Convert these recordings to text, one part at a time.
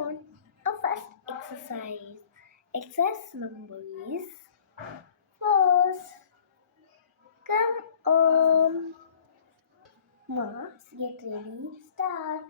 on. Our first exercise. Exercise number is pause. Come on. Marks, get ready, start.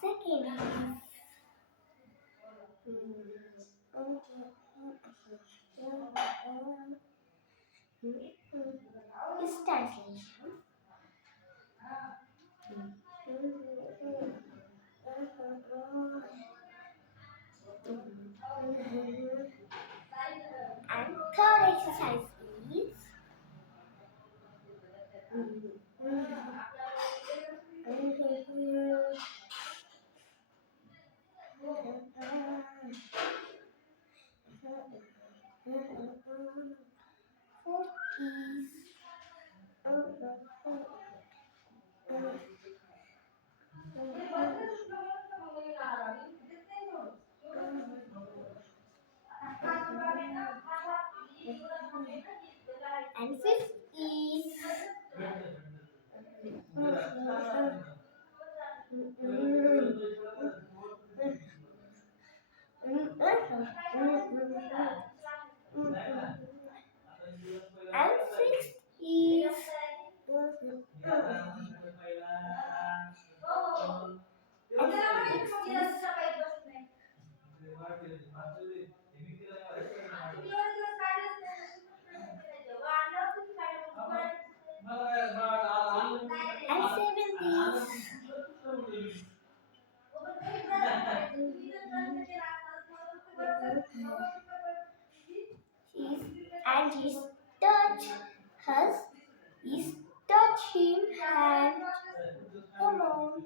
Second is translation. And third exercise is fourth is and fifth is and sixth is and seventh is and his touch has is touch him and come on.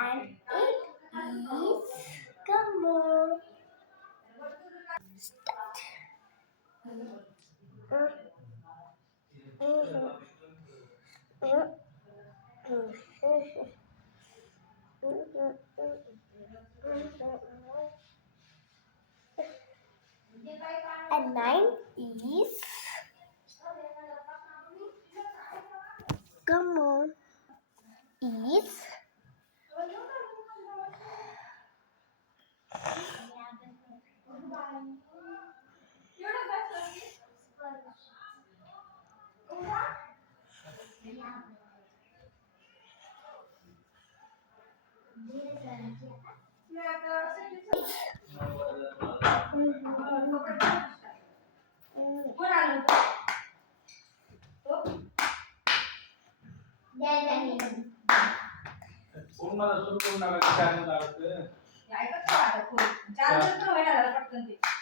And it is come on. Start. And nine is come on is phone मला सुरू करून टाकायचं channel आवडतं. ऐकत राहा, charger तर होईना झाला पटकन ते.